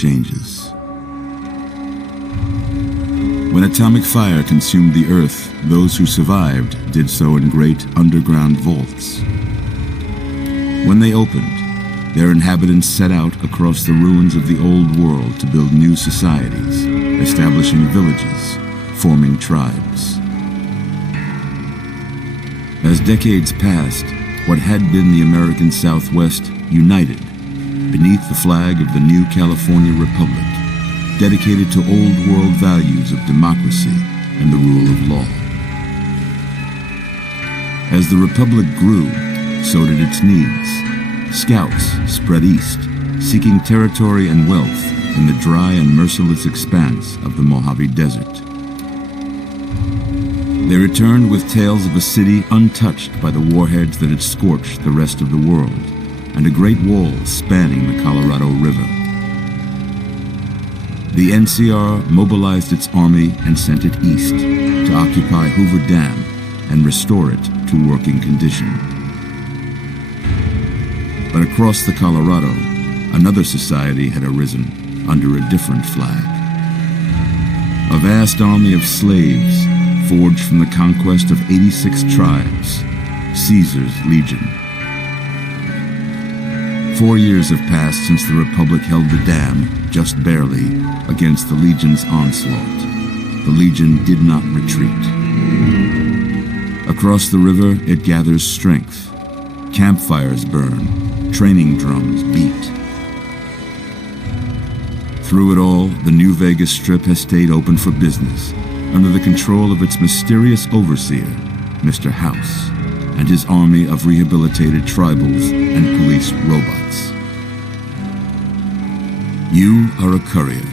changes. When atomic fire consumed the Earth, those who survived did so in great underground vaults. When they opened, their inhabitants set out across the ruins of the old world to build new societies, establishing villages, forming tribes. As decades passed, what had been the American Southwest united beneath the flag of the new California Republic, dedicated to old world values of democracy and the rule of law. As the Republic grew, so did its needs. Scouts spread east, seeking territory and wealth in the dry and merciless expanse of the Mojave Desert. They returned with tales of a city untouched by the warheads that had scorched the rest of the world, and a great wall spanning the Colorado River. The NCR mobilized its army and sent it east to occupy Hoover Dam and restore it to working condition. But across the Colorado, another society had arisen under a different flag. A vast army of slaves forged from the conquest of 86 tribes, Caesar's Legion. 4 years have passed since the Republic held the dam, just barely, against the Legion's onslaught. The Legion did not retreat. Across the river, it gathers strength. Campfires burn, training drums beat. Through it all, the New Vegas Strip has stayed open for business, under the control of its mysterious overseer, Mr. House, and his army of rehabilitated tribals and police robots. You are a courier,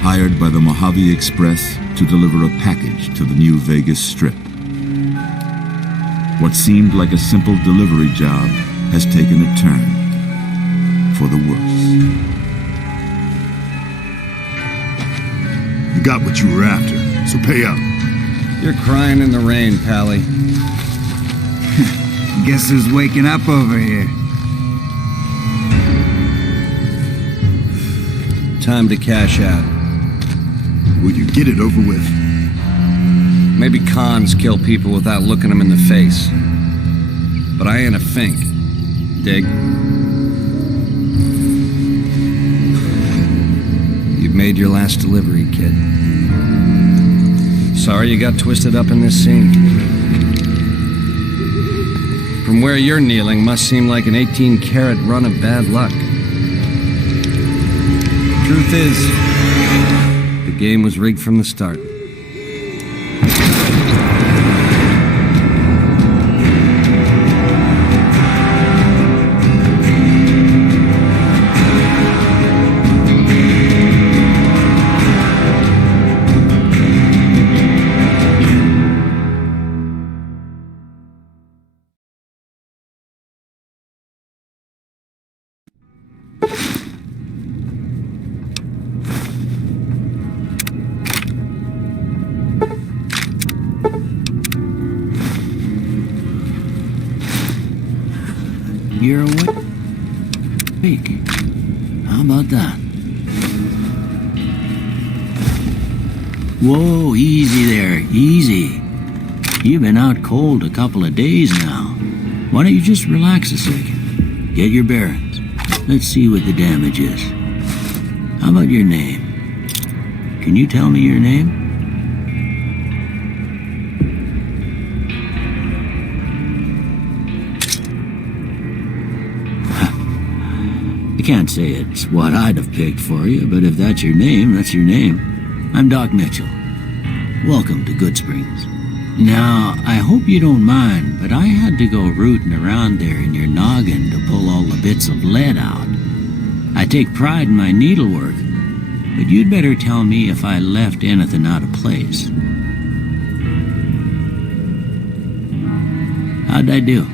hired by the Mojave Express to deliver a package to the New Vegas Strip. What seemed like a simple delivery job has taken a turn for the worse. You got what you were after, so pay up. You're crying in the rain, Pally. Guess who's waking up over here? Time to cash out. Will you get it over with? Maybe cons kill people without looking them in the face. But I ain't a fink. Dig? You've made your last delivery, kid. Sorry you got twisted up in this scene. From where you're kneeling must seem like an 18-carat run of bad luck. Truth is, the game was rigged from the start. You're awake? How about that? Whoa, easy there, easy. You've been out cold a couple of days now. Why don't you just relax a second? Get your bearings. Let's see what the damage is. How about your name? Can you tell me your name? I can't say it's what I'd have picked for you, but if that's your name, that's your name. I'm Doc Mitchell. Welcome to Goodsprings. Now, I hope you don't mind, but I had to go rooting around there in your noggin to pull all the bits of lead out. I take pride in my needlework, but you'd better tell me if I left anything out of place. How'd I do?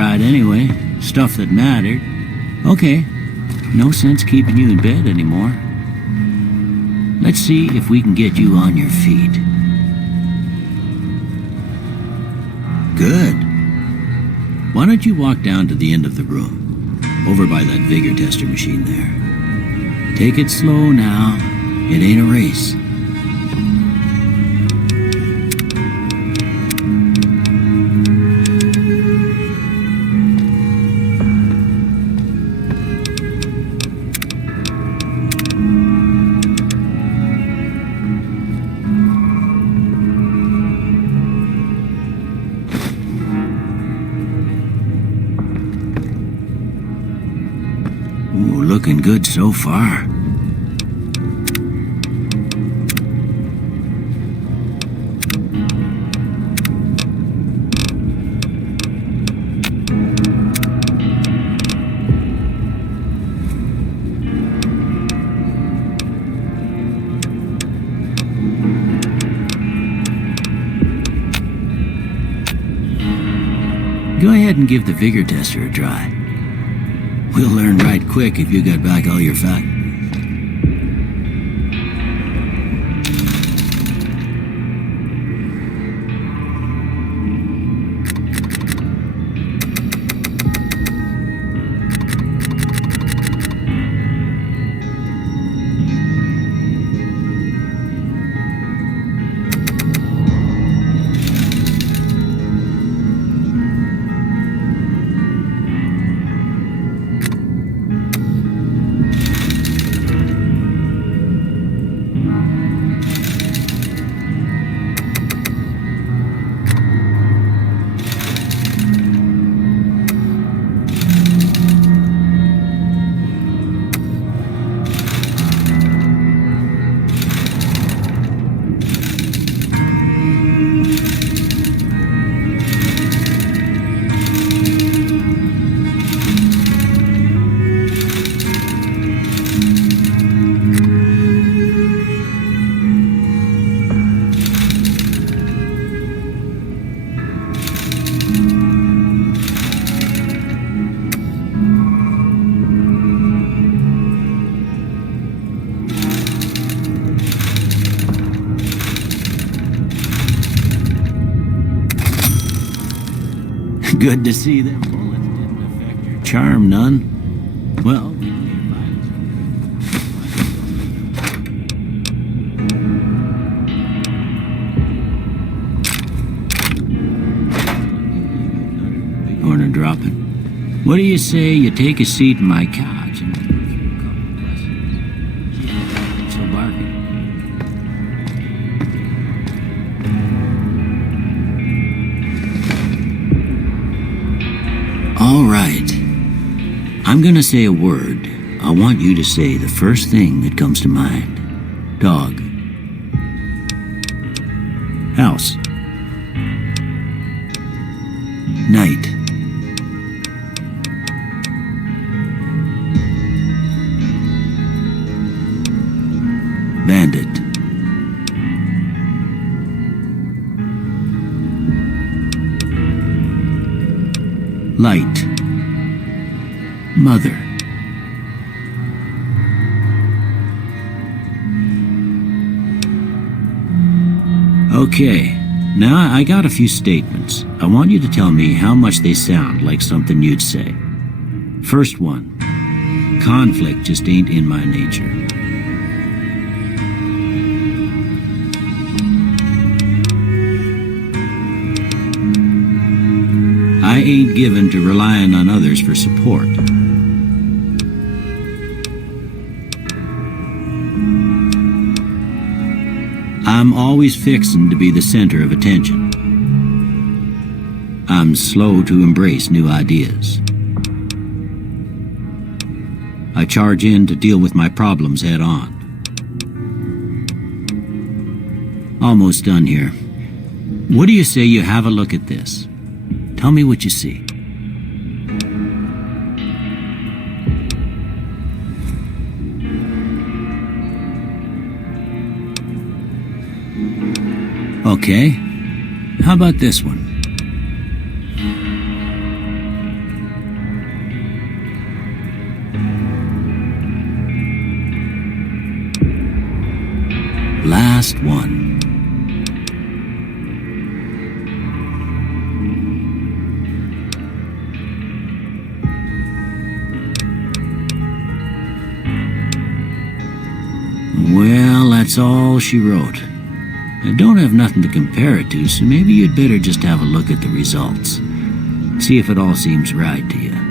right anyway. Stuff that mattered. Okay, no sense keeping you in bed anymore. Let's see if we can get you on your feet. Good. Why don't you walk down to the end of the room, over by that vigor tester machine there. Take it slow now. It ain't a race. Ooh, looking good so far. Go ahead and give the vigor tester a try. We'll learn right quick if you got back all your faculties. Good to see them bullets didn't affect your charm none. Well, we don't need violence. Corner dropping. What do you say you take a seat in my couch and we go through a couple of lessons? Yeah, so barking. All right. I'm gonna say a word. I want you to say the first thing that comes to mind. Dog. House. Night. Bandit. Light. Mother. Okay, now I got a few statements. I want you to tell me how much they sound like something you'd say. First one. Conflict just ain't in my nature. I ain't given to relying on others for support. I'm always fixin' to be the center of attention. I'm slow to embrace new ideas. I charge in to deal with my problems head on. Almost done here. What do you say you have a look at this? Tell me what you see. Okay. How about this one? last one. Well, that's all she wrote. I don't have nothing to compare it to, so maybe you'd better just have a look at the results. See if it all seems right to you.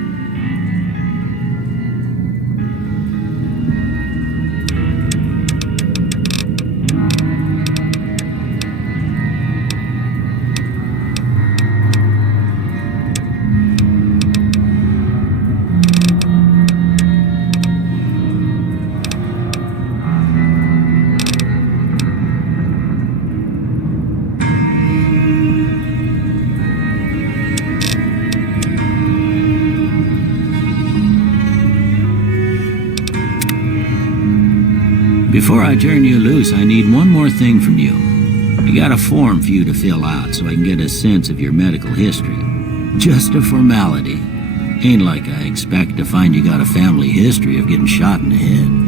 Before I turn you loose, I need one more thing from you. I got a form for you to fill out so I can get a sense of your medical history. Just a formality. Ain't like I expect to find you got a family history of getting shot in the head.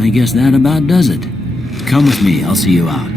I guess that about does it. Come with me, I'll see you out.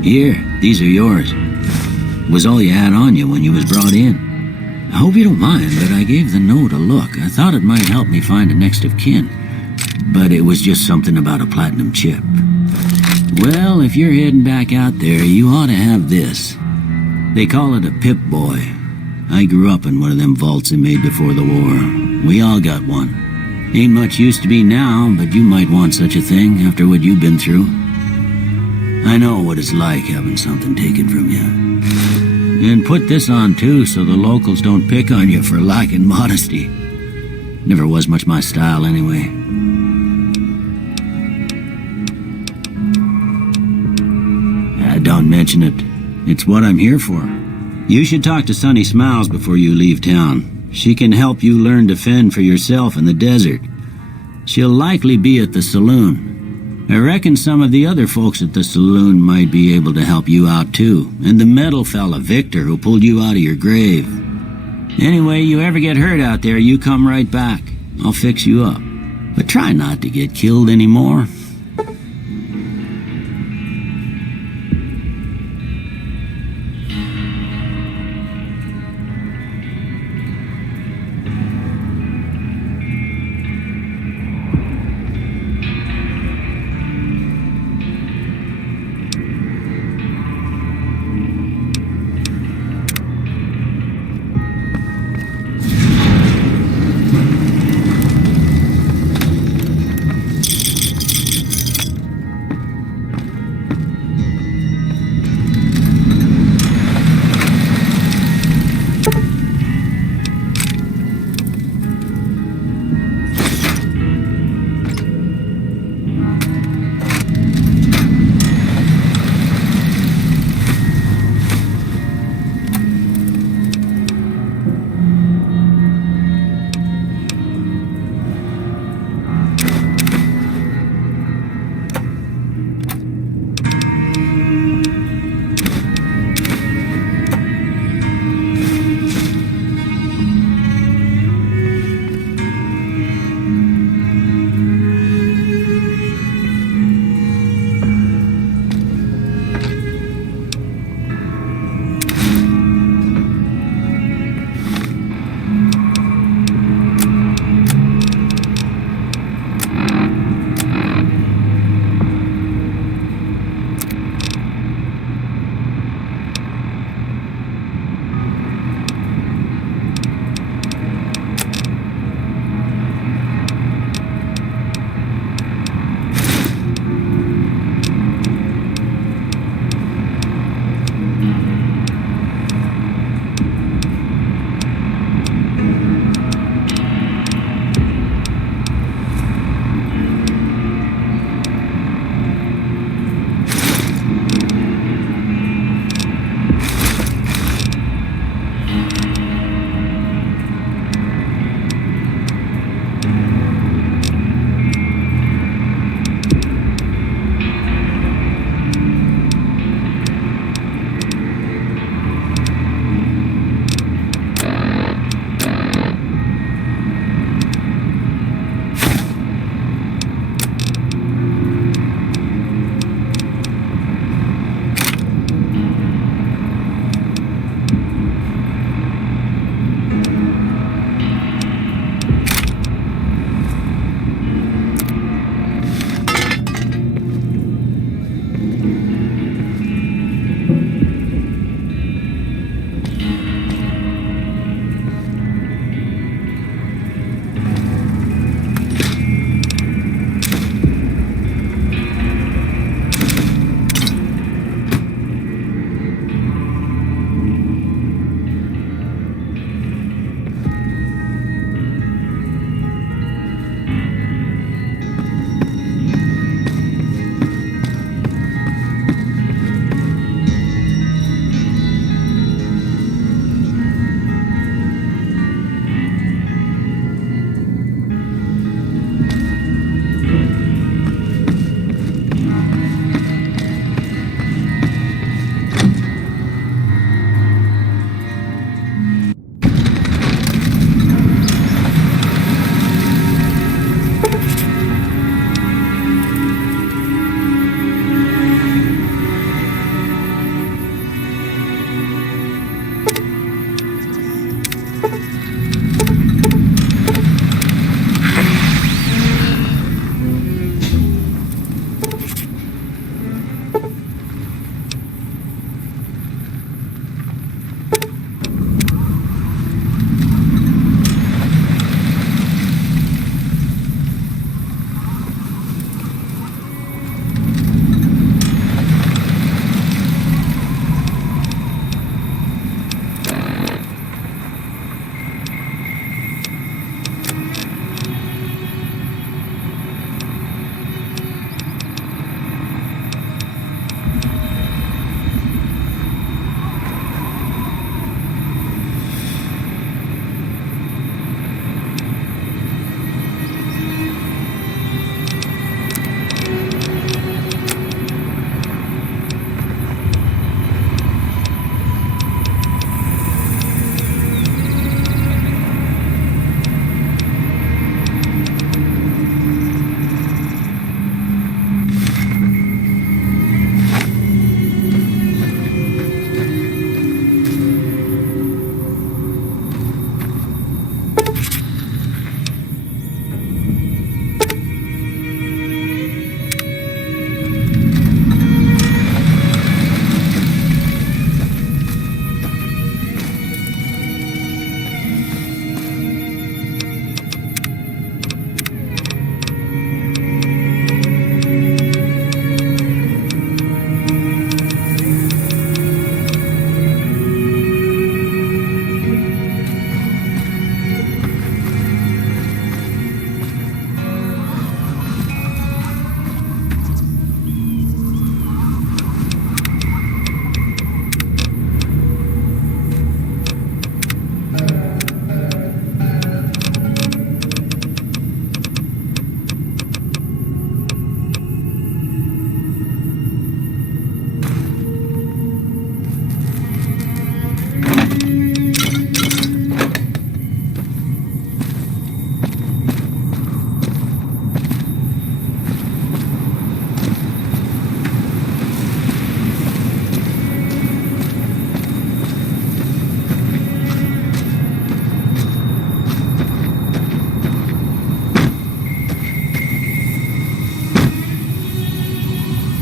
Here, these are yours. Was all you had on you when you was brought in. I hope you don't mind, but I gave the note a look. I thought it might help me find a next of kin. But it was just something about a platinum chip. Well, if you're heading back out there, you ought to have this. They call it a Pip-Boy. I grew up in one of them vaults they made before the war. We all got one. Ain't much use to be now, but you might want such a thing after what you've been through. I know what it's like having something taken from you. And put this on too so the locals don't pick on you for lacking modesty. Never was much my style anyway. Don't mention it. It's what I'm here for. You should talk to Sunny Smiles before you leave town. She can help you learn to fend for yourself in the desert. She'll likely be at the saloon. I reckon some of the other folks at the saloon might be able to help you out too, and the metal fella, Victor, who pulled you out of your grave. Anyway, you ever get hurt out there, you come right back. I'll fix you up. But try not to get killed anymore.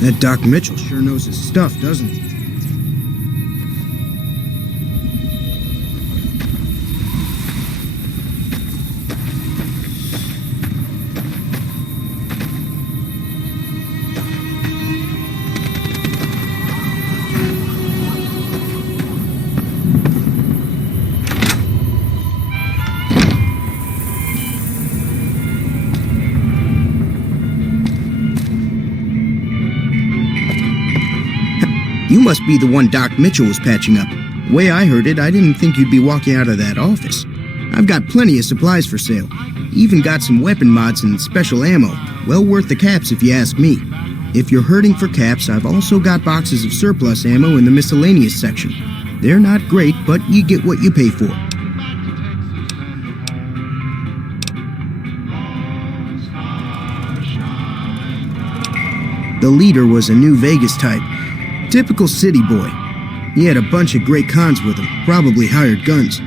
That Doc Mitchell sure knows his stuff, doesn't he? You must be the one Doc Mitchell was patching up. The way I heard it, I didn't think you'd be walking out of that office. I've got plenty of supplies for sale. Even got some weapon mods and special ammo. Well worth the caps if you ask me. If you're hurting for caps, I've also got boxes of surplus ammo in the miscellaneous section. They're not great, but you get what you pay for. The leader was a New Vegas type. Typical city boy. He had a bunch of Great Khans with him, probably hired guns.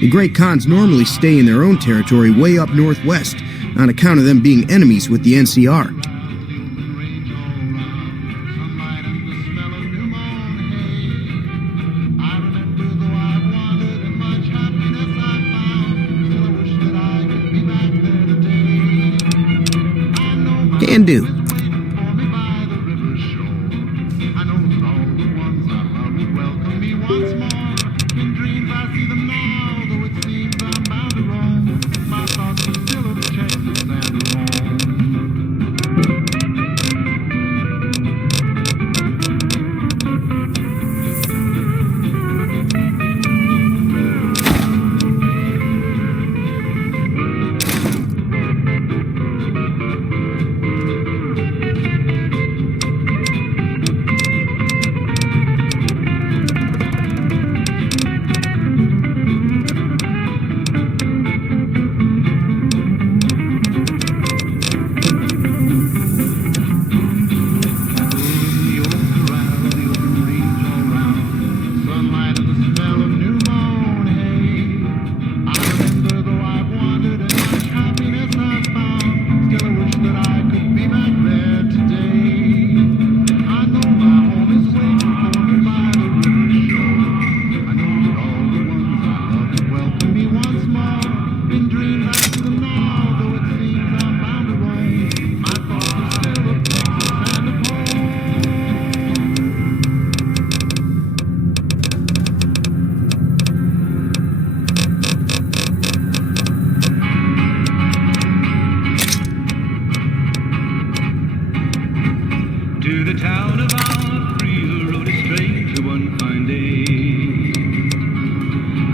The Great Khans normally stay in their own territory way up northwest, on account of them being enemies with the NCR. Can do. To the town of Aprile rode a stranger one fine day.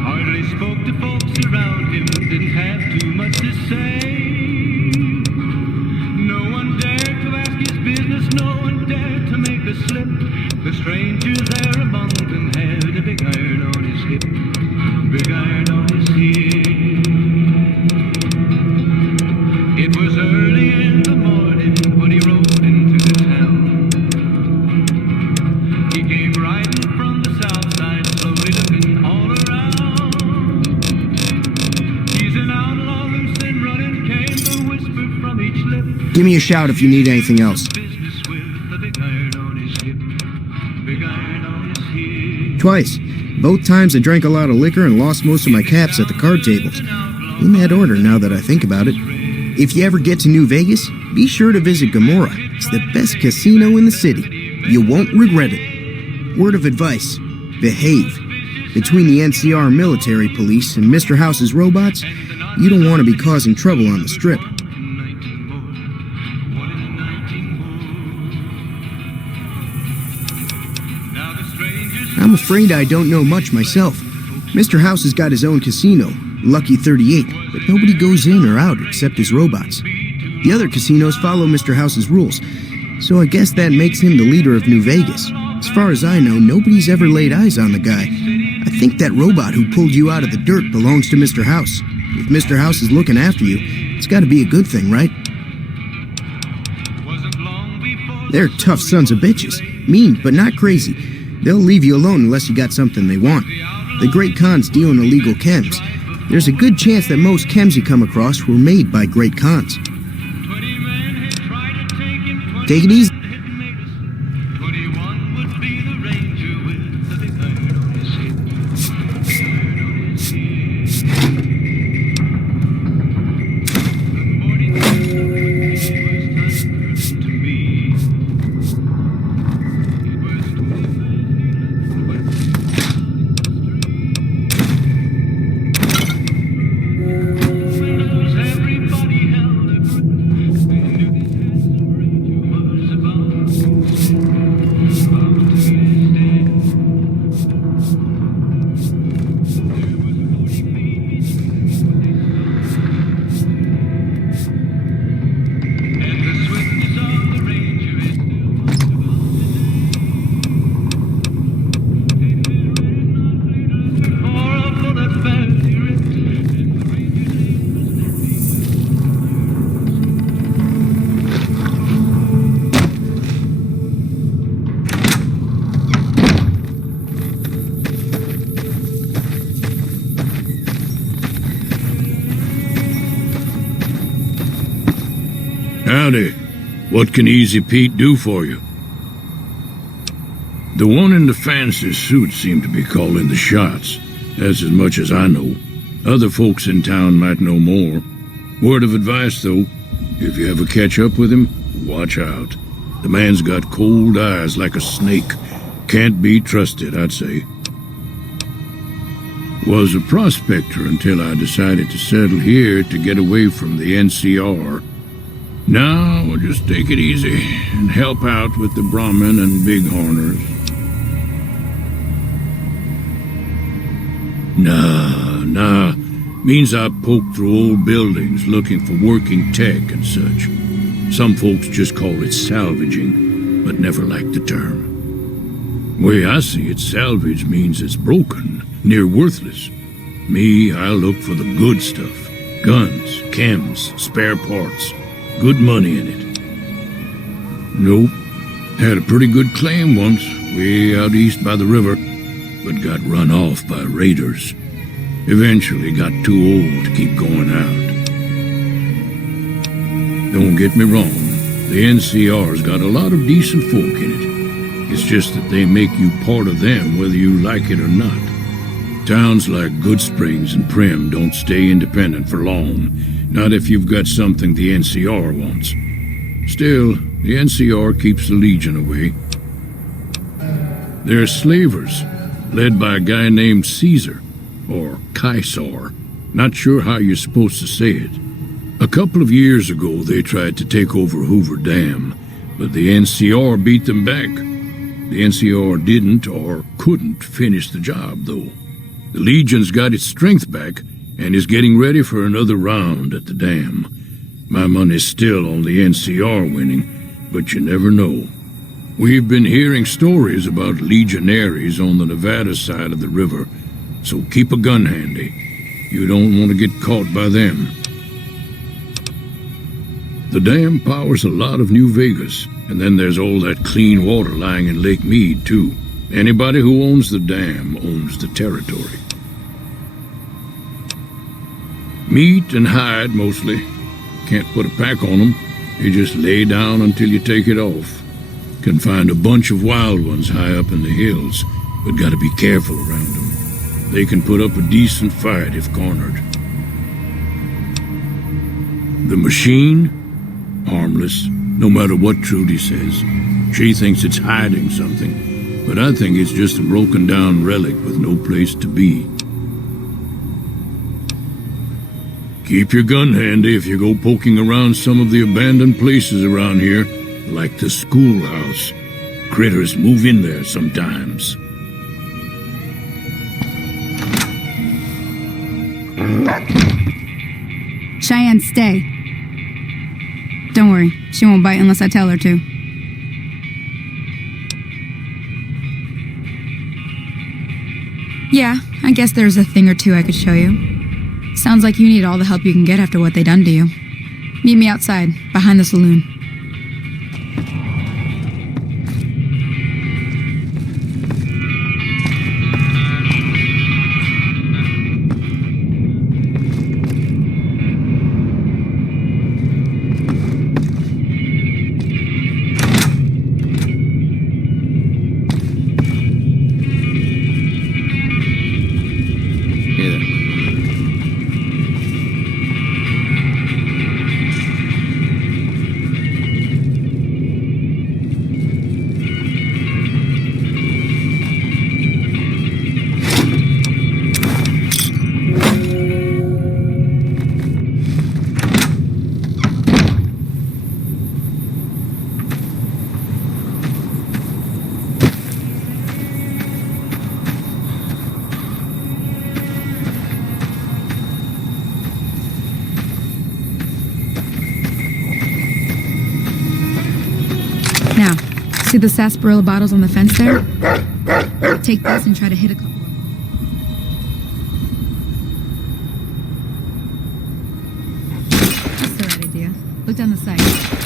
Hardly spoke to folks around him, didn't have too much to say. No one dared to ask his business, no one dared to make a slip. The stranger there among them had a big iron on his hip, big iron on his hip. It was early in the morning when he rode into the town. He came riding from the south side, slowly looking all around. He's an outlaw loose and running, came the whisper from each lip. Give me a shout if you need anything else. Business with the big iron on his hip, big iron on his hip. Twice. Both times I drank a lot of liquor and lost most of my caps at the card tables. In that order, now that I think about it. If you ever get to New Vegas, be sure to visit Gomorrah. It's the best casino in the city. You won't regret it. Word of advice, behave. Between the NCR military police and Mr. House's robots, you don't want to be causing trouble on the Strip. I'm afraid I don't know much myself. Mr. House has got his own casino, Lucky 38, but nobody goes in or out except his robots. The other casinos follow Mr. House's rules, so I guess that makes him the leader of New Vegas. As far as I know, nobody's ever laid eyes on the guy. I think that robot who pulled you out of the dirt belongs to Mr. House. If Mr. House is looking after you, it's got to be a good thing, right? They're tough sons of bitches. Mean, but not crazy. They'll leave you alone unless you got something they want. The Great Khans deal in illegal chems. There's a good chance that most chems you come across were made by Great Khans. Take it easy. Howdy. What can Easy Pete do for you? The one in the fancy suit seemed to be calling the shots. That's as much as I know. Other folks in town might know more. Word of advice, though, if you ever catch up with him, watch out. The man's got cold eyes like a snake. Can't be trusted, I'd say. Was a prospector until I decided to settle here to get away from the NCR. Now I'll just take it easy and help out with the Brahmin and Bighorners. Nah. Means I poke through old buildings looking for working tech and such. Some folks just call it salvaging, but never liked the term. Way I see it, salvage means it's broken, near worthless. Me, I look for the good stuff. Guns, chems, spare parts. Good money in it. Nope. Had a pretty good claim once, way out east by the river, but got run off by raiders. Eventually got too old to keep going out. Don't get me wrong, the NCR's got a lot of decent folk in it. It's just that they make you part of them whether you like it or not. Towns like Goodsprings and Primm don't stay independent for long, not if you've got something the NCR wants. Still, the NCR keeps the Legion away. They're slavers, led by a guy named Caesar, or Caesar. Not sure how you're supposed to say it. A couple of years ago, they tried to take over Hoover Dam, but the NCR beat them back. The NCR didn't or couldn't finish the job, though. The Legion's got its strength back and is getting ready for another round at the dam. My money's still on the NCR winning, but you never know. We've been hearing stories about legionaries on the Nevada side of the river, so keep a gun handy. You don't want to get caught by them. The dam powers a lot of New Vegas, and then there's all that clean water lying in Lake Mead, too. Anybody who owns the dam owns the territory. Meat and hide, mostly. Can't put a pack on them. You just lay down until you take it off. Can find a bunch of wild ones high up in the hills, but gotta be careful around them. They can put up a decent fight if cornered. The machine? Harmless, no matter what Trudy says. She thinks it's hiding something, but I think it's just a broken down relic with no place to be. Keep your gun handy if you go poking around some of the abandoned places around here, like the schoolhouse. Critters move in there sometimes. Cheyenne, stay. Don't worry, she won't bite unless I tell her to. Yeah, I guess there's a thing or two I could show you. Sounds like you need all the help you can get after what they done to you. Meet me outside, behind the saloon. Now, see the sarsaparilla bottles on the fence there? Take this and try to hit a couple of them. That's the right idea. Look down the sight.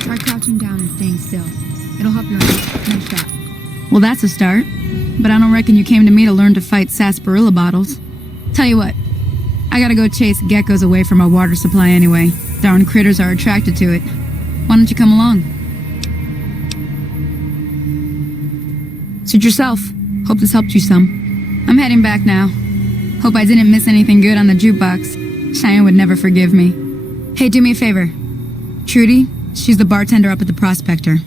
Try crouching down and staying still. It'll help your aim. Nice shot. Well, that's a start. But I don't reckon you came to me to learn to fight sarsaparilla bottles. Tell you what, I gotta go chase geckos away from our water supply anyway. Darn critters are attracted to it. Why don't you come along? Suit yourself. Hope this helped you some. I'm heading back now. Hope I didn't miss anything good on the jukebox. Cheyenne would never forgive me. Hey, do me a favor. Trudy, she's the bartender up at the Prospector.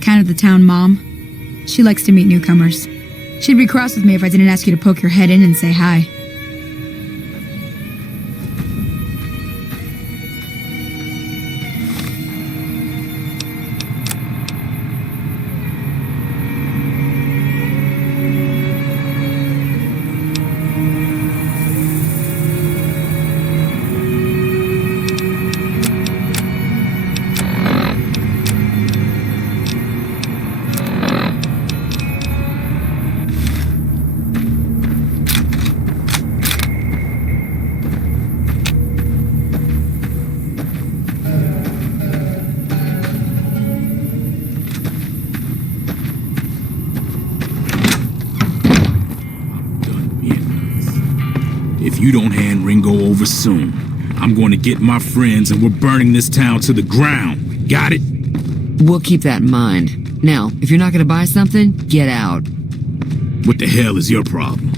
Kind of the town mom. She likes to meet newcomers. She'd be cross with me if I didn't ask you to poke your head in and say hi. If you don't hand Ringo over soon, I'm going to get my friends and we're burning this town to the ground. Got it? We'll keep that in mind. Now, if you're not going to buy something, get out. What the hell is your problem?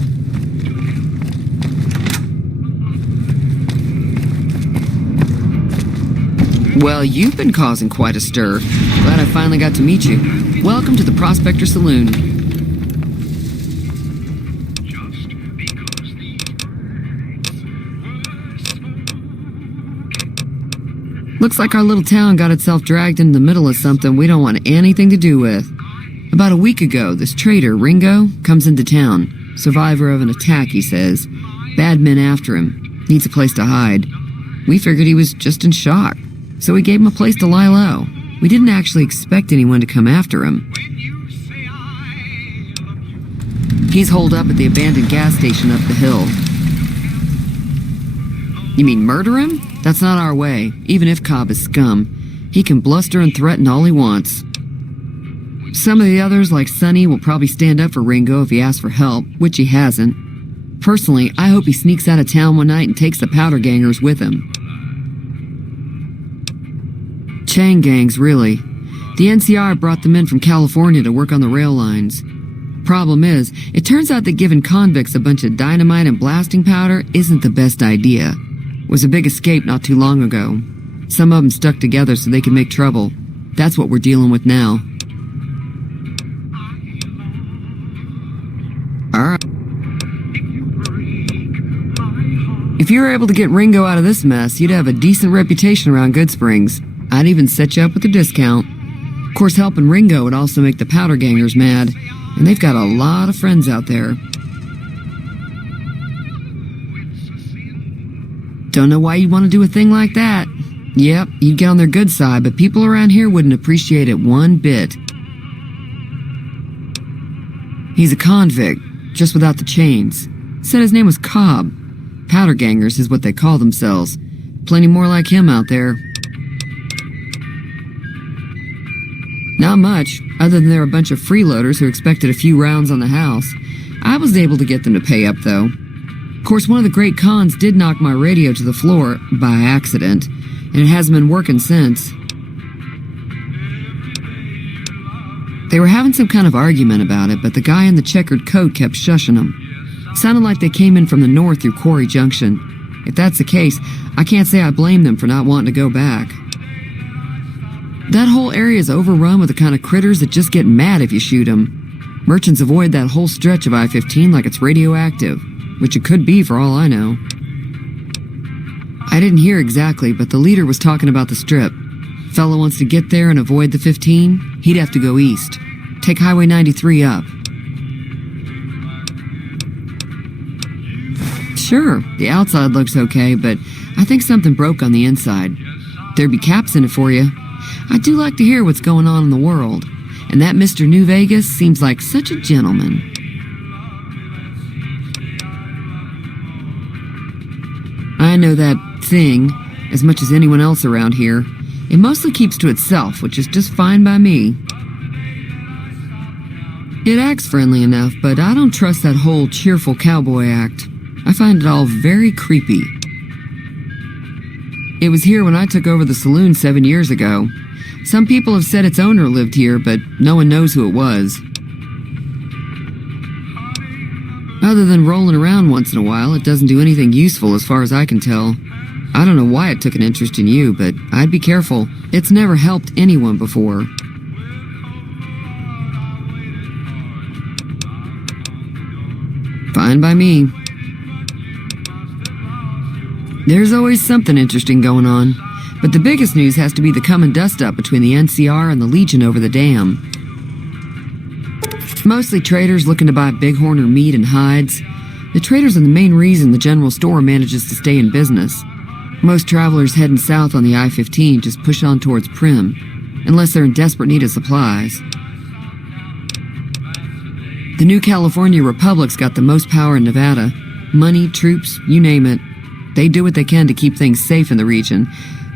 Well, you've been causing quite a stir. Glad I finally got to meet you. Welcome to the Prospector Saloon. Looks like our little town got itself dragged into the middle of something we don't want anything to do with. About a week ago, this traitor, Ringo, comes into town. Survivor of an attack, he says. Bad men after him. Needs a place to hide. We figured he was just in shock, so we gave him a place to lie low. We didn't actually expect anyone to come after him. He's holed up at the abandoned gas station up the hill. You mean murder him? That's not our way, even if Cobb is scum. He can bluster and threaten all he wants. Some of the others, like Sonny, will probably stand up for Ringo if he asks for help, which he hasn't. Personally, I hope he sneaks out of town one night and takes the powder gangers with him. Chain gangs, really. The NCR brought them in from California to work on the rail lines. Problem is, it turns out that giving convicts a bunch of dynamite and blasting powder isn't the best idea. Was a big escape not too long ago. Some of them stuck together so they could make trouble. That's what we're dealing with now. Alright. If you were able to get Ringo out of this mess, you'd have a decent reputation around Goodsprings. I'd even set you up with a discount. Of course, helping Ringo would also make the powder gangers mad, and they've got a lot of friends out there. Don't know why you'd want to do a thing like that. Yep, you'd get on their good side, but people around here wouldn't appreciate it one bit. He's a convict, just without the chains. Said his name was Cobb. Powder gangers is what they call themselves. Plenty more like him out there. Not much, other than they're a bunch of freeloaders who expected a few rounds on the house. I was able to get them to pay up, though. Of course, one of the great cons did knock my radio to the floor, by accident, and it hasn't been working since. They were having some kind of argument about it, but the guy in the checkered coat kept shushing them. Sounded like they came in from the north through Quarry Junction. If that's the case, I can't say I blame them for not wanting to go back. That whole area is overrun with the kind of critters that just get mad if you shoot them. Merchants avoid that whole stretch of I-15 like it's radioactive, which it could be for all I know. I didn't hear exactly, but the leader was talking about the strip. Fellow wants to get there and avoid the 15, he'd have to go east. Take Highway 93 up. Sure, the outside looks okay, but I think something broke on the inside. There'd be caps in it for you. I do like to hear what's going on in the world, and that Mr. New Vegas seems like such a gentleman. I know that thing as much as anyone else around here. It mostly keeps to itself, which is just fine by me. It acts friendly enough, but I don't trust that whole cheerful cowboy act. I find it all very creepy. It was here when I took over the saloon 7 years ago. Some people have said its owner lived here, but no one knows who it was. Other than rolling around once in a while, it doesn't do anything useful as far as I can tell. I don't know why it took an interest in you, but I'd be careful. It's never helped anyone before. Fine by me. There's always something interesting going on, but the biggest news has to be the coming dust-up between the NCR and the Legion over the dam. Mostly traders looking to buy bighorner meat and hides. The traders are the main reason the general store manages to stay in business. Most travelers heading south on the I-15 just push on towards Primm, unless they're in desperate need of supplies. The New California Republic's got the most power in Nevada. Money, troops, you name it. They do what they can to keep things safe in the region.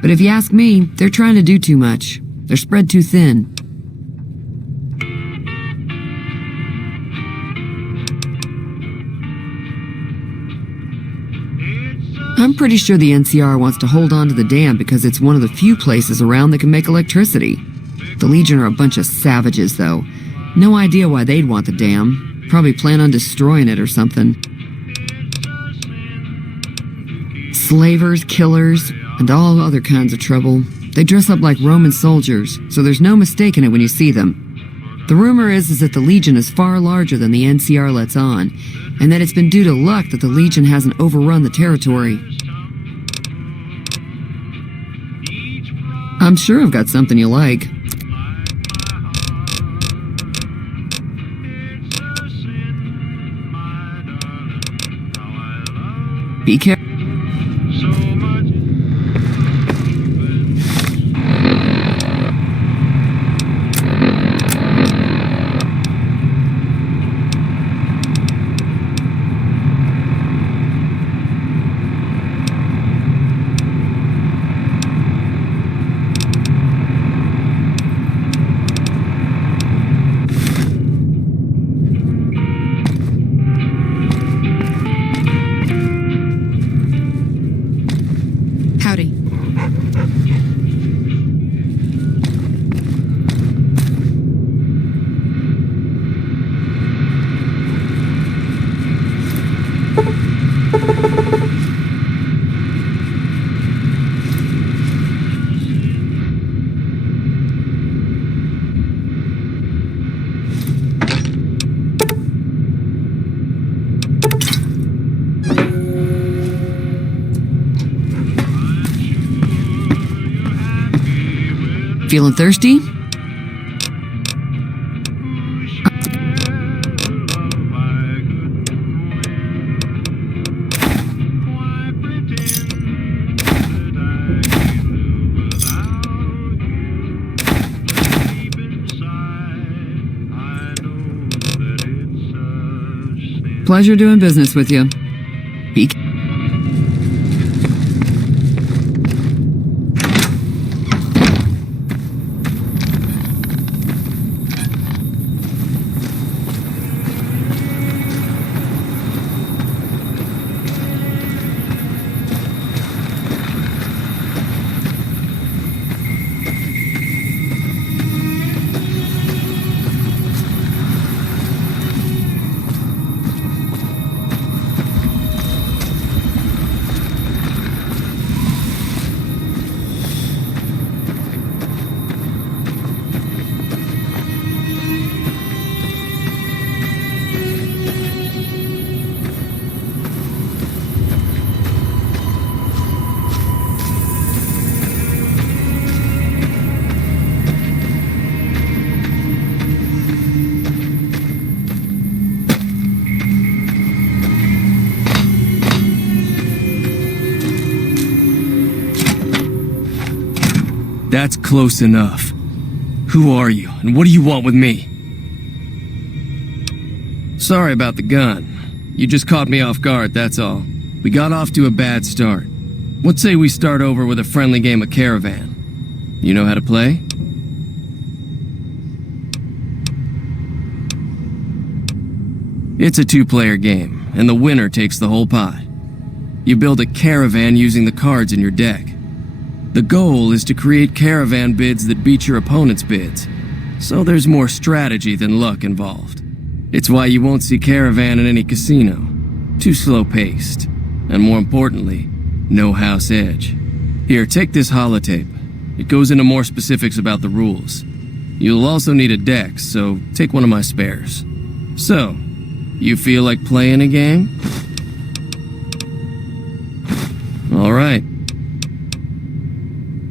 But if you ask me, they're trying to do too much. They're spread too thin. I'm pretty sure the NCR wants to hold on to the dam because it's one of the few places around that can make electricity. The Legion are a bunch of savages, though. No idea why they'd want the dam. Probably plan on destroying it or something. Slavers, killers, and all other kinds of trouble. They dress up like Roman soldiers, so there's no mistaking it when you see them. The rumor is that the Legion is far larger than the NCR lets on, and that it's been due to luck that the Legion hasn't overrun the territory. I'm sure I've got something you like. Be careful. Feeling thirsty? Pleasure doing business with you. Be That's close enough. Who are you, and what do you want with me? Sorry about the gun. You just caught me off guard, that's all. We got off to a bad start. Let's say we start over with a friendly game of Caravan. You know how to play? It's a two-player game, and the winner takes the whole pot. You build a caravan using the cards in your deck. The goal is to create caravan bids that beat your opponent's bids, so there's more strategy than luck involved. It's why you won't see caravan in any casino. Too slow-paced. And more importantly, no house edge. Here, take this holotape. It goes into more specifics about the rules. You'll also need a deck, so take one of my spares. So, you feel like playing a game? All right.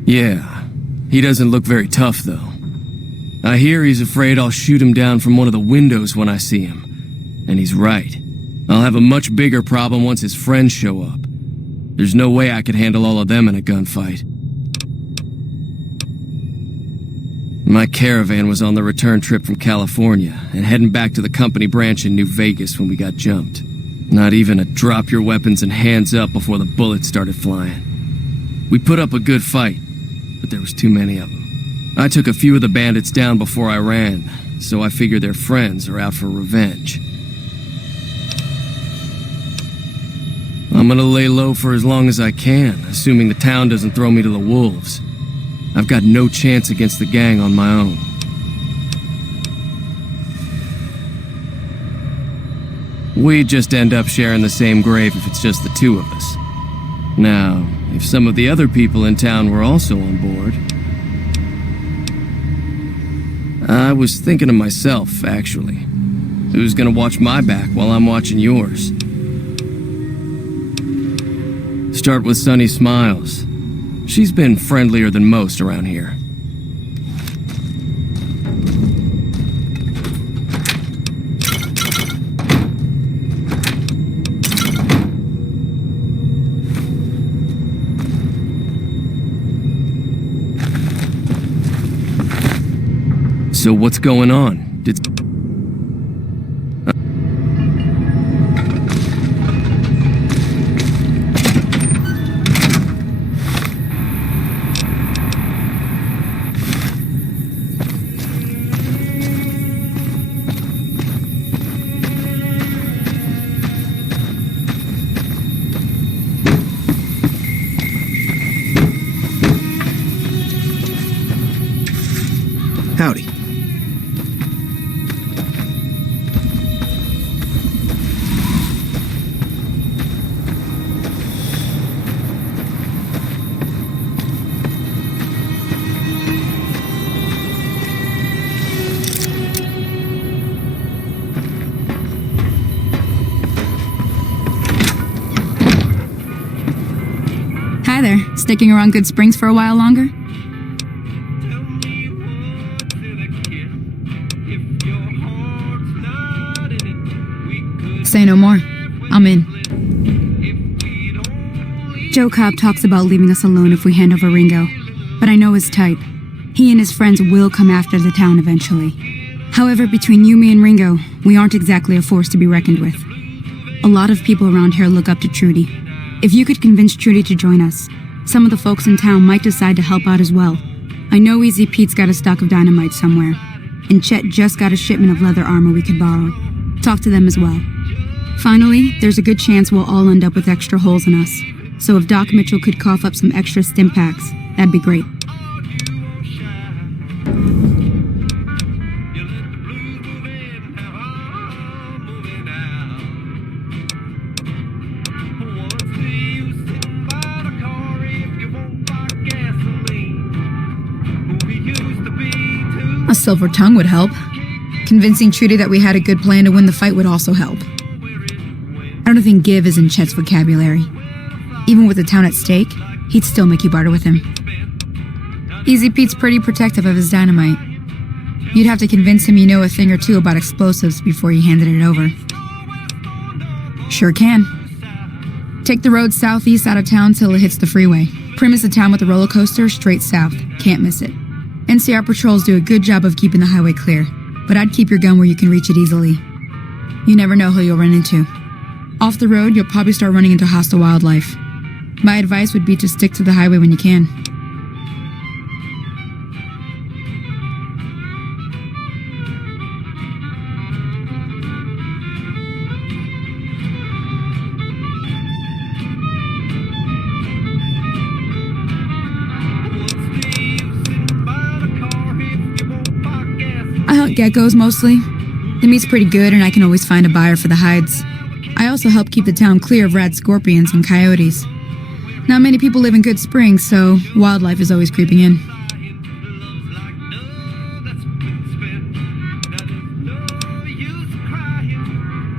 Yeah, he doesn't look very tough, though. I hear he's afraid I'll shoot him down from one of the windows when I see him. And he's right. I'll have a much bigger problem once his friends show up. There's no way I could handle all of them in a gunfight. My caravan was on the return trip from California and heading back to the company branch in New Vegas when we got jumped. Not even a drop your weapons and hands up before the bullets started flying. We put up a good fight, but there was too many of them. I took a few of the bandits down before I ran, so I figure their friends are out for revenge. I'm gonna lay low for as long as I can, assuming the town doesn't throw me to the wolves. I've got no chance against the gang on my own. We'd just end up sharing the same grave if it's just the two of us. Now, if some of the other people in town were also on board... I was thinking of myself, actually. Who's gonna watch my back while I'm watching yours? Start with Sunny Smiles. She's been friendlier than most around here. So what's going on? Howdy. Hi there. Sticking around Good Springs for a while longer? Say no more. I'm in. Joe Cobb talks about leaving us alone if we hand over Ringo, but I know his type. He and his friends will come after the town eventually. However, between you, me, and Ringo, we aren't exactly a force to be reckoned with. A lot of people around here look up to Trudy. If you could convince Trudy to join us, some of the folks in town might decide to help out as well. I know Easy Pete's got a stock of dynamite somewhere, and Chet just got a shipment of leather armor we could borrow. Talk to them as well. Finally, there's a good chance we'll all end up with extra holes in us. So if Doc Mitchell could cough up some extra stim packs, that'd be great. A silver tongue would help. Convincing Trudy that we had a good plan to win the fight would also help. I don't think give is in Chet's vocabulary. Even with the town at stake, he'd still make you barter with him. Easy Pete's pretty protective of his dynamite. You'd have to convince him you know a thing or two about explosives before you handed it over. Sure can. Take the road southeast out of town till it hits the freeway. Premise the town with a roller coaster straight south. Can't miss it. NCR patrols do a good job of keeping the highway clear, but I'd keep your gun where you can reach it easily. You never know who you'll run into. Off the road, you'll probably start running into hostile wildlife. My advice would be to stick to the highway when you can. geckos mostly. The meat's pretty good and I can always find a buyer for the hides. I also help keep the town clear of rad scorpions and coyotes. Not many people live in Good Springs, so wildlife is always creeping in.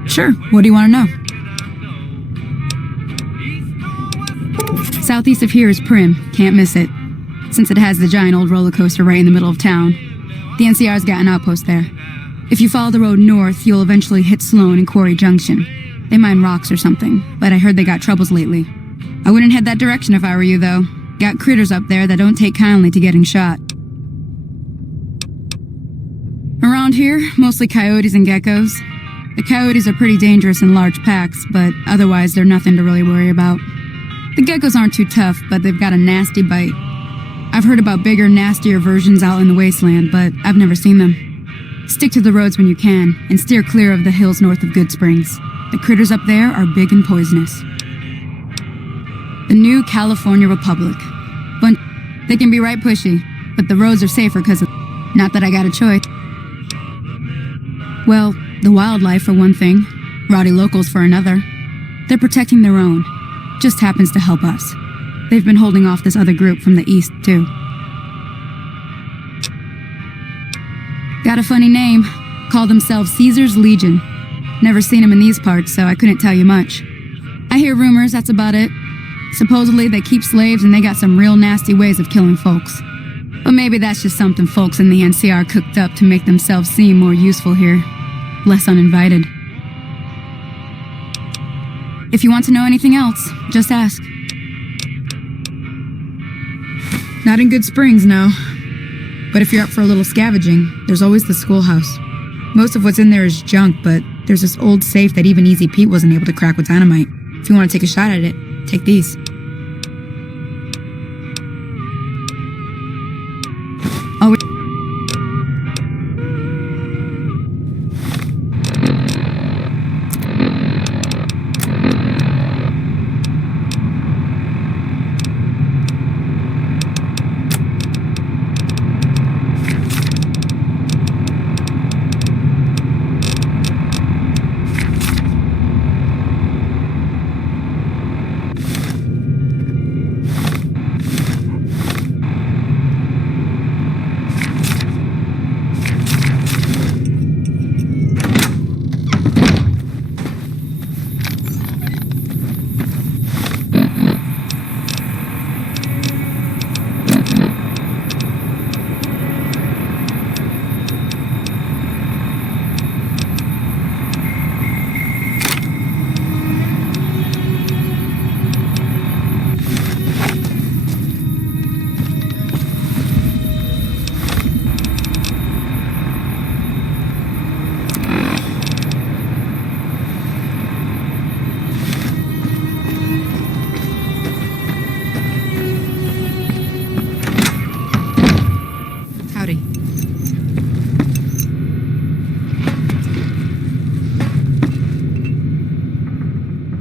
Sure, what do you want to know? Southeast of here is Primm, can't miss it. Since it has the giant old roller coaster right in the middle of town. The NCR's got an outpost there. If you follow the road north, you'll eventually hit Sloan and Quarry Junction. They mine rocks or something, but I heard they got troubles lately. I wouldn't head that direction if I were you, though. Got critters up there that don't take kindly to getting shot. Around here, mostly coyotes and geckos. The coyotes are pretty dangerous in large packs, but otherwise they're nothing to really worry about. The geckos aren't too tough, but they've got a nasty bite. I've heard about bigger, nastier versions out in the wasteland, but I've never seen them. Stick to the roads when you can, and steer clear of the hills north of Good Springs. The critters up there are big and poisonous. The new California Republic. But they can be right pushy, but the roads are safer because of... Not that I got a choice. Well, the wildlife for one thing, rowdy locals for another. They're protecting their own. Just happens to help us. They've been holding off this other group from the east, too. Got a funny name. Call themselves Caesar's Legion. Never seen them in these parts, so I couldn't tell you much. I hear rumors, that's about it. Supposedly they keep slaves and they got some real nasty ways of killing folks. But maybe that's just something folks in the NCR cooked up to make themselves seem more useful here. Less uninvited. If you want to know anything else, just ask. Not in Good Springs, no. But if you're up for a little scavenging, there's always the schoolhouse. Most of what's in there is junk, but there's this old safe that even Easy Pete wasn't able to crack with dynamite. If you want to take a shot at it, take these. Oh,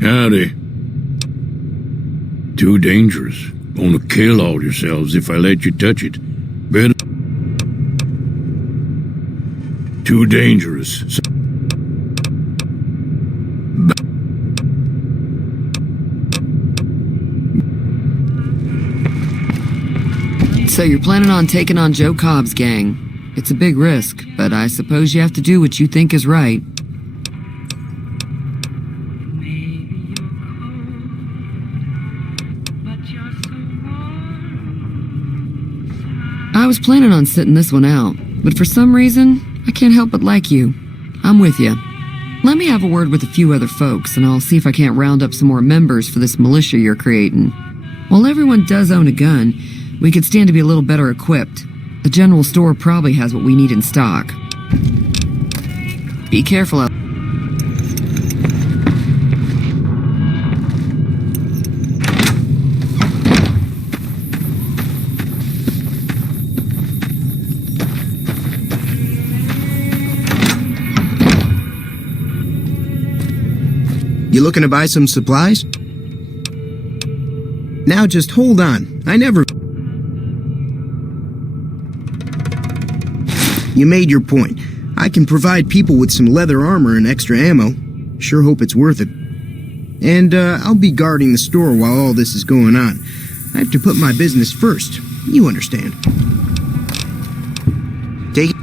Howdy. Too dangerous. Gonna kill all yourselves if I let you touch it. Better. Too dangerous. So you're planning on taking on Joe Cobb's gang. It's a big risk, but I suppose you have to do what you think is right. I was planning on sitting this one out, but for some reason, I can't help but like you. I'm with you. Let me have a word with a few other folks, and I'll see if I can't round up some more members for this militia you're creating. While everyone does own a gun, we could stand to be a little better equipped. The general store probably has what we need in stock. Be careful out. You looking to buy some supplies? Now just hold on. You made your point. I can provide people with some leather armor and extra ammo. Sure hope it's worth it. And, I'll be guarding the store while all this is going on. I have to put my business first. You understand. Take it.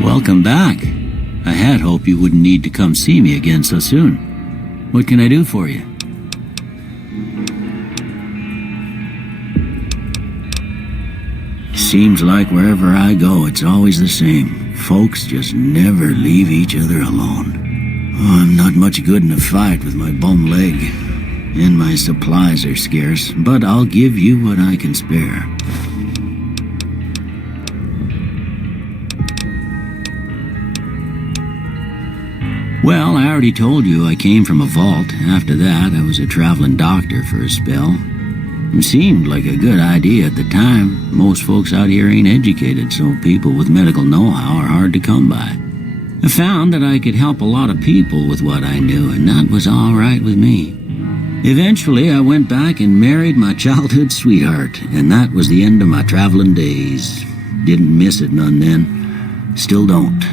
Welcome back. I had hoped you wouldn't need to come see me again so soon. What can I do for you? Seems like wherever I go, it's always the same. Folks just never leave each other alone. Oh, I'm not much good in a fight with my bum leg. And my supplies are scarce, but I'll give you what I can spare. Well, I already told you I came from a vault. After that, I was a traveling doctor for a spell. It seemed like a good idea at the time. Most folks out here ain't educated, so people with medical know-how are hard to come by. I found that I could help a lot of people with what I knew, and that was all right with me. Eventually, I went back and married my childhood sweetheart, and that was the end of my traveling days. Didn't miss it none then. Still don't.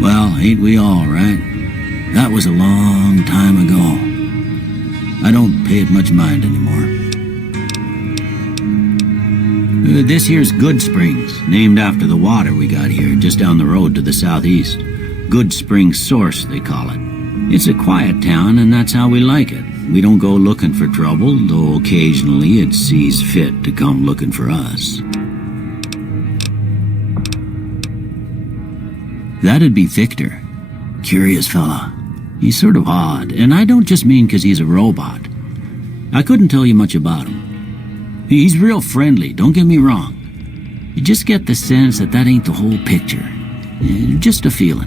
Well, ain't we all, right? That was a long time ago. I don't pay it much mind anymore. This here's Good Springs, named after the water we got here, just down the road to the southeast. Good Springs Source, they call it. It's a quiet town, and that's how we like it. We don't go looking for trouble, though occasionally it sees fit to come looking for us. That'd be Victor. Curious fella. He's sort of odd, and I don't just mean 'cause he's a robot. I couldn't tell you much about him. He's real friendly, don't get me wrong. You just get the sense that ain't the whole picture. Just a feeling.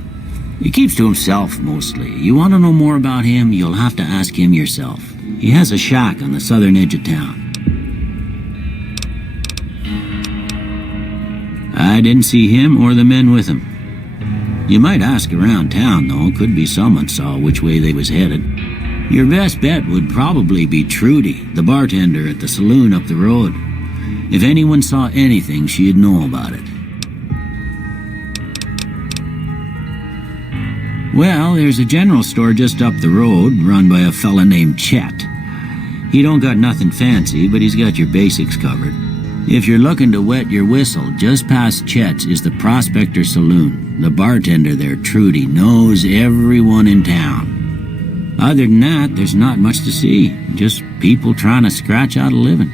He keeps to himself, mostly. You want to know more about him, you'll have to ask him yourself. He has a shack on the southern edge of town. I didn't see him or the men with him. You might ask around town, though. Could be someone saw which way they was headed. Your best bet would probably be Trudy, the bartender at the saloon up the road. If anyone saw anything, she'd know about it. Well, there's a general store just up the road, run by a fella named Chet. He don't got nothing fancy, but he's got your basics covered. If you're looking to wet your whistle, just past Chet's is the Prospector Saloon. The bartender there, Trudy, knows everyone in town. Other than that, there's not much to see. Just people trying to scratch out a living.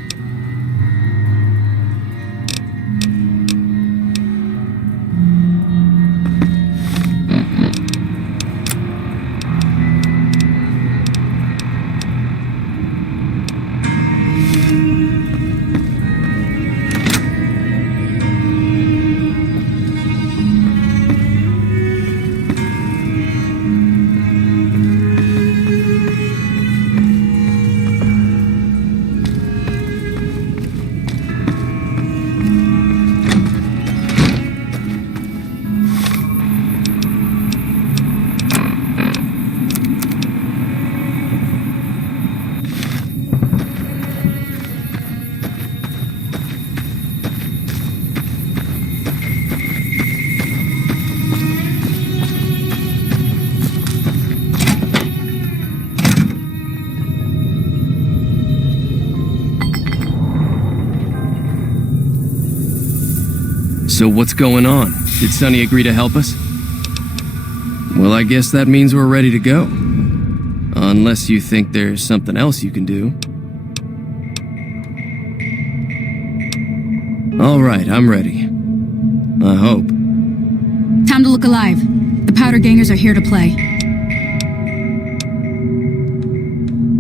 So what's going on? Did Sonny agree to help us? Well, I guess that means we're ready to go. Unless you think there's something else you can do. All right, I'm ready. I hope. Time to look alive. The Powder Gangers are here to play.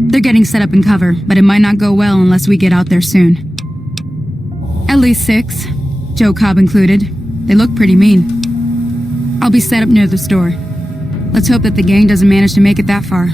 They're getting set up in cover, but it might not go well unless we get out there soon. At least 6, Joe Cobb included. They look pretty mean. I'll be set up near the store. Let's hope that the gang doesn't manage to make it that far.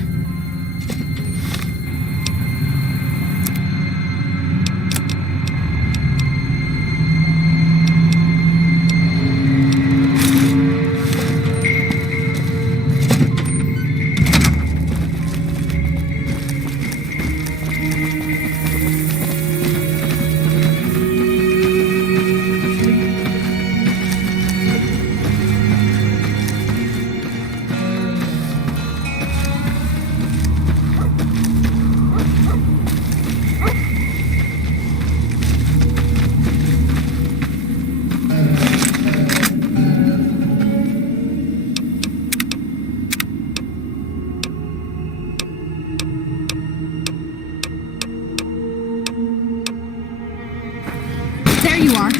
There you are.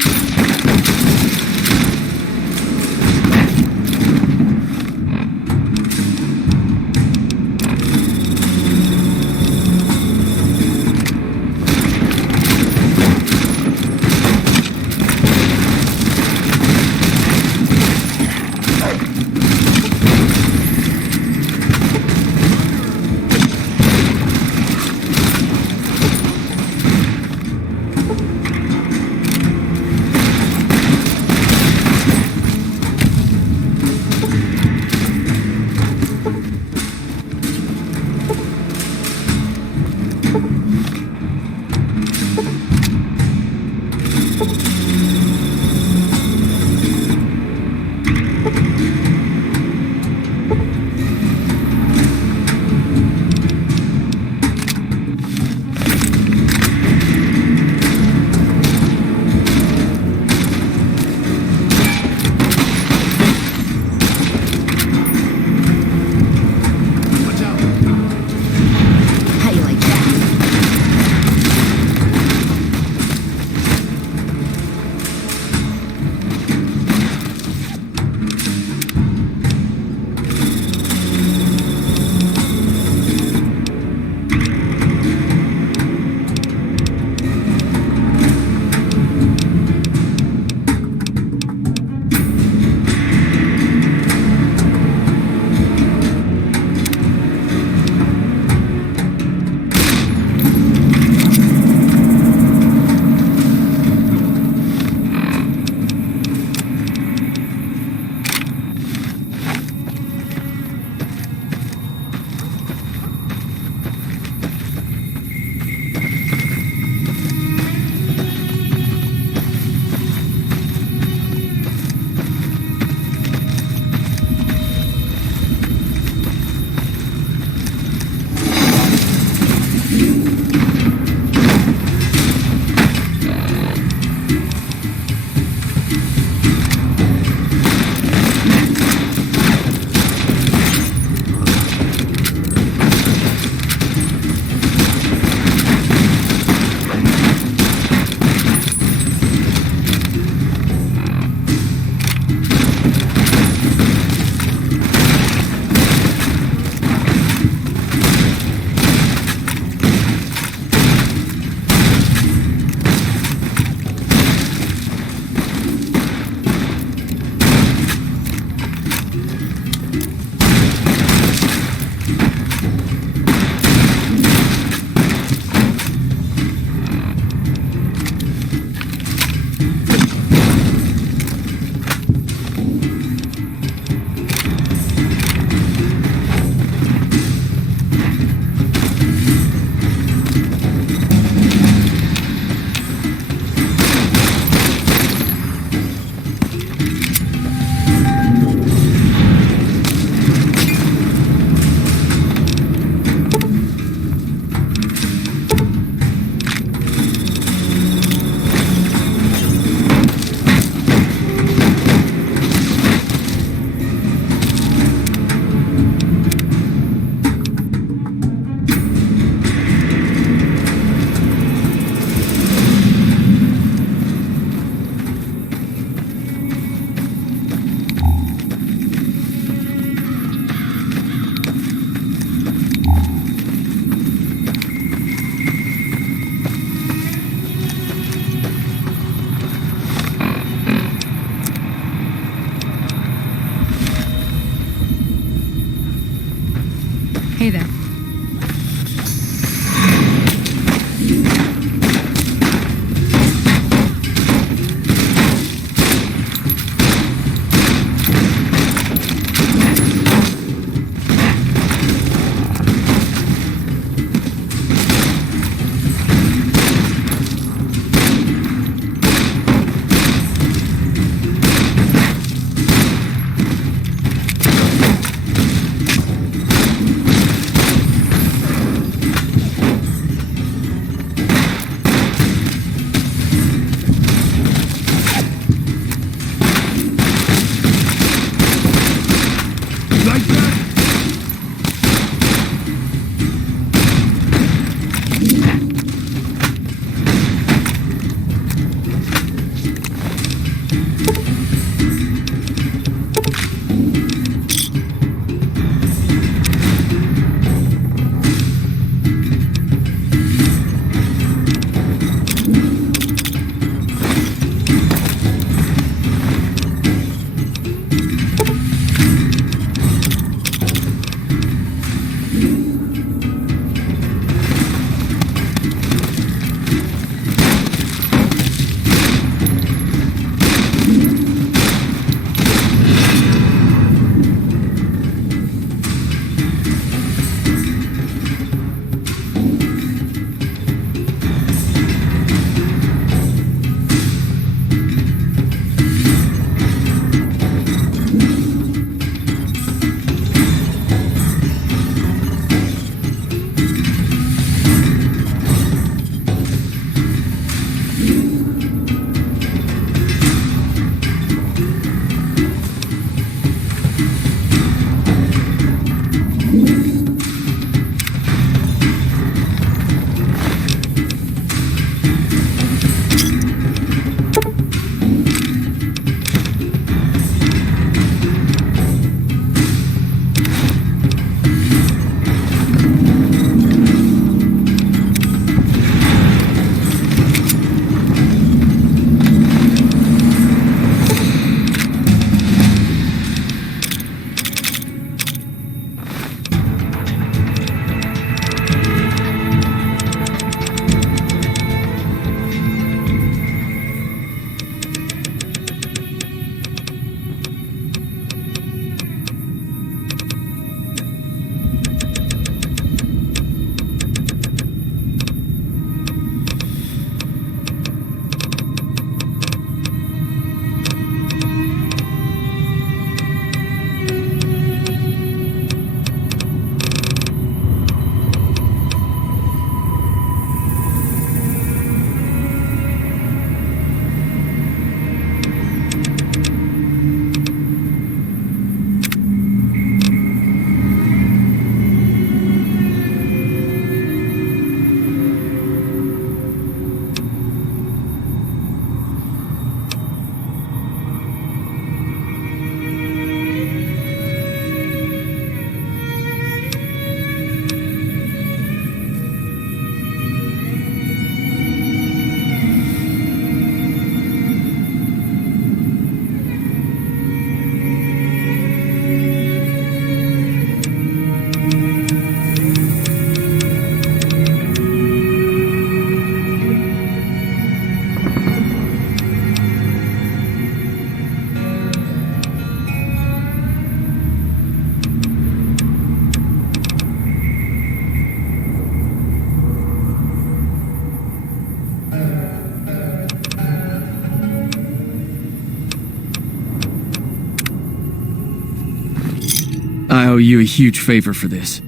owe you a huge favor for this.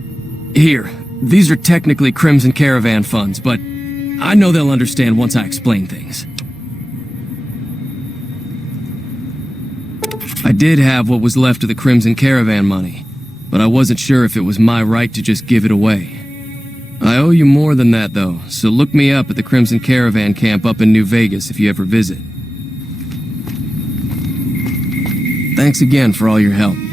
Here, these are technically Crimson Caravan funds, but I know they'll understand once I explain things. I did have what was left of the Crimson Caravan money, but I wasn't sure if it was my right to just give it away. I owe you more than that, though, so look me up at the Crimson Caravan camp up in New Vegas if you ever visit. Thanks again for all your help.